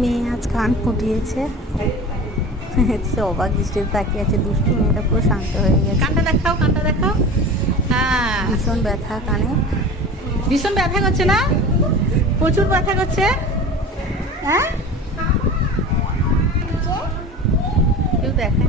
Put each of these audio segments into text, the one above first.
মেয়ে আজ কান ফুটিয়েছে। সে অবাক দৃষ্টিতে তাকিয়ে আছে। দুষ্টু মেয়েটা পুরো শান্ত হয়ে গেছে। কানটা দেখাও, কানটা দেখাও। হ্যাঁ, ভীষণ ব্যথা কানে। ভীষণ ব্যথা করছে না? প্রচুর ব্যথা করছে। হ্যাঁ, কেউ দেখে।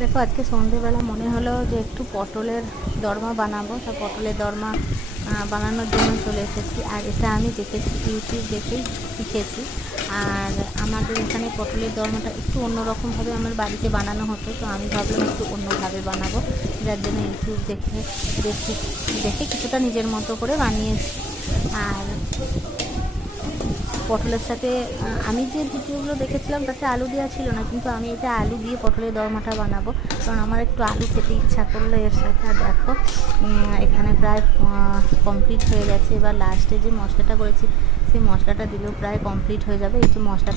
দেখো আজকে সন্ধেবেলা মনে হলো যে একটু পটলের দরমা বানাবো। তা পটলের দরমা বানানোর জন্য চলে এসেছি। আর এটা আমি দেখেছি, ইউটিউব দেখেই শিখেছি। আর আমাদের এখানে পটলের দরমাটা একটু অন্যরকমভাবে আমার বাড়িতে বানানো হতো, তো আমি ভাবলাম একটু অন্যভাবে বানাবো, যার জন্য ইউটিউব দেখে দেখে দেখে কিছুটা নিজের মতো করে বানিয়েছি। আর পটলের সাথে আমি যে ভিডিওগুলো দেখেছিলাম তাতে আলু দেওয়া ছিল না, কিন্তু আমি এটা আলু দিয়ে পটলের দরমাটা বানাবো, কারণ আমার একটু আলু খেতে ইচ্ছা করলো এর সাথে। আর দেখো এখানে প্রায় কমপ্লিট হয়ে গেছে। এবার লাস্টে যে মশলাটা করেছি সেই মশলাটা দিলেও প্রায় কমপ্লিট হয়ে যাবে। এই যে মশলা